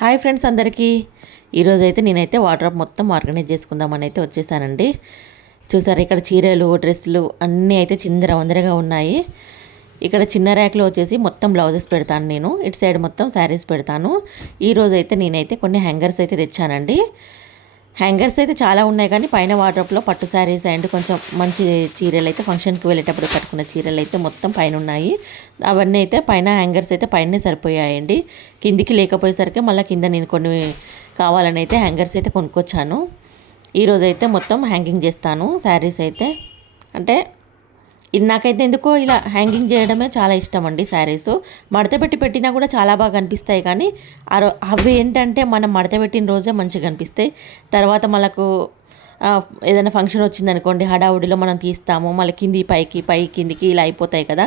Hi friends అందరికీ ఈరోజైతే నేనైతే వార్డ్రోబ్ మొత్తం ఆర్గనైజ్ చేసుకుందామని అయితే వచ్చేసానండి. చూసారు ఇక్కడ చీరలు డ్రెస్సులు అన్నీ అయితే చిందరవందరగా ఉన్నాయి. ఇక్కడ చిన్న ర్యాక్లో వచ్చేసి మొత్తం బ్లౌజెస్ పెడతాను నేను, ఇటు సైడ్ మొత్తం శారీస్ పెడతాను. ఈరోజైతే నేనైతే కొన్ని హ్యాంగర్స్ అయితే తెచ్చానండి. హ్యాంగర్స్ అయితే చాలా ఉన్నాయి కానీ పైన వార్డ్రోబ్లో పట్టు శారీస్ అండ్ కొంచెం మంచి చీరలు అయితే ఫంక్షన్కి వెళ్ళేటప్పుడు కట్టుకున్న చీరలు అయితే మొత్తం పైన ఉన్నాయి. అవన్నీ అయితే పైన హ్యాంగర్స్ అయితే పైనే సరిపోయాయండి. కిందికి లేకపోయేసరికి మళ్ళీ కింద నేను కొన్ని కావాలని అయితే హ్యాంగర్స్ అయితే కొనుక్కొచ్చాను. ఈరోజైతే మొత్తం హ్యాంగింగ్ చేస్తాను శారీస్ అయితే. అంటే ఇది నాకైతే ఎందుకో ఇలా హ్యాంగింగ్ చేయడమే చాలా ఇష్టం అండి. శారీస్ మడత పెట్టి పెట్టినా కూడా చాలా బాగా కనిపిస్తాయి, కానీ అవి ఏంటంటే మనం మడత పెట్టిన రోజే మంచిగా కనిపిస్తాయి. తర్వాత మనకు ఏదైనా ఫంక్షన్ వచ్చిందనుకోండి, హడావుడిలో మనం తీస్తాము, మళ్ళీ కింది పైకి పై కిందికి ఇలా అయిపోతాయి కదా.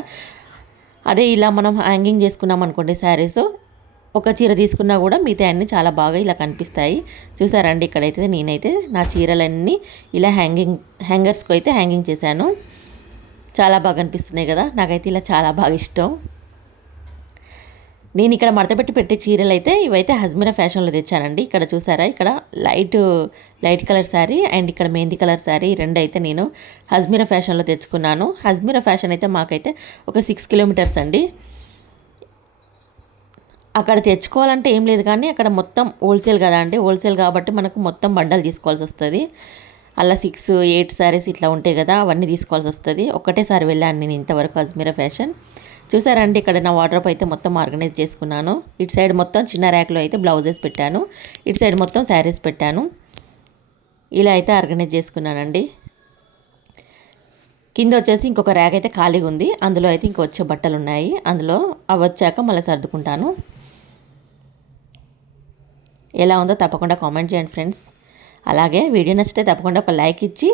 అదే ఇలా మనం హ్యాంగింగ్ చేసుకున్నాం అనుకోండి శారీస్, ఒక చీర తీసుకున్నా కూడా మిగతా అన్నీ చాలా బాగా ఇలా కనిపిస్తాయి. చూసారండి ఇక్కడైతే నేనైతే నా చీరలన్నీ ఇలా హ్యాంగర్స్కి అయితే హ్యాంగింగ్ చేశాను. చాలా బాగా అనిపిస్తున్నాయి కదా, నాకైతే ఇలా చాలా బాగా ఇష్టం. నేను ఇక్కడ మడతపెట్టి పెట్టే చీరలు అయితే ఇవైతే హజ్మీరా ఫ్యాషన్లో తెచ్చానండి. ఇక్కడ చూసారా, ఇక్కడ లైట్ కలర్ శారీ అండ్ ఇక్కడ మెహందీ కలర్ శారీ రెండు అయితే నేను హజ్మీరా ఫ్యాషన్లో తెచ్చుకున్నాను. హజ్మీరా ఫ్యాషన్ అయితే మాకైతే ఒక 6 కిలోమీటర్స్ అండి. అక్కడ తెచ్చుకోవాలంటే ఏం లేదు, కానీ అక్కడ మొత్తం హోల్సేల్ కదా అండి. హోల్సేల్ కాబట్టి మనకు మొత్తం బండలు తీసుకోవాల్సి వస్తుంది. అలా 6-8 శారీస్ ఇట్లా ఉంటాయి కదా, అవన్నీ తీసుకోవాల్సి వస్తుంది. ఒకటేసారి వెళ్ళాను నేను ఇంతవరకు హజ్మీరా ఫ్యాషన్. చూసారండి ఇక్కడ నా వార్డ్రోబ్ అయితే మొత్తం ఆర్గనైజ్ చేసుకున్నాను. ఇటు సైడ్ మొత్తం చిన్న ర్యాక్లో అయితే బ్లౌజెస్ పెట్టాను, ఇటు సైడ్ మొత్తం శారీస్ పెట్టాను. ఇలా అయితే ఆర్గనైజ్ చేసుకున్నానండి. కింద వచ్చేసి ఇంకొక ర్యాక్ అయితే ఖాళీగా ఉంది, అందులో అయితే ఇంకొచ్చే బట్టలు ఉన్నాయి. అందులో అవి వచ్చాక మళ్ళీ సర్దుకుంటాను. ఎలా ఉందో తప్పకుండా కామెంట్ చేయండి ఫ్రెండ్స్. అలాగే వీడియో నచ్చితే తప్పకుండా ఒక లైక్ ఇచ్చి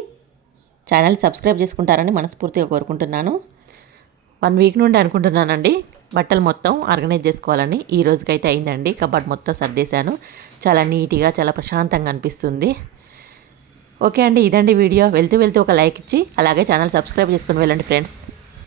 ఛానల్ సబ్స్క్రైబ్ చేసుకుంటారని మనస్ఫూర్తిగా కోరుకుంటున్నాను. 1 వీక్ నుండి అనుకుంటున్నానండి బట్టలు మొత్తం ఆర్గనైజ్ చేసుకోవాలని. ఈ రోజుకైతే అయిందండి. కబోర్డ్ మొత్తం సర్దేశాను. చాలా నీట్గా చాలా ప్రశాంతంగా అనిపిస్తుంది. ఓకే అండి, ఇదండి వీడియో. వెళ్తూ ఒక లైక్ ఇచ్చి అలాగే ఛానల్ సబ్స్క్రైబ్ చేసుకుని వెళ్ళండి ఫ్రెండ్స్.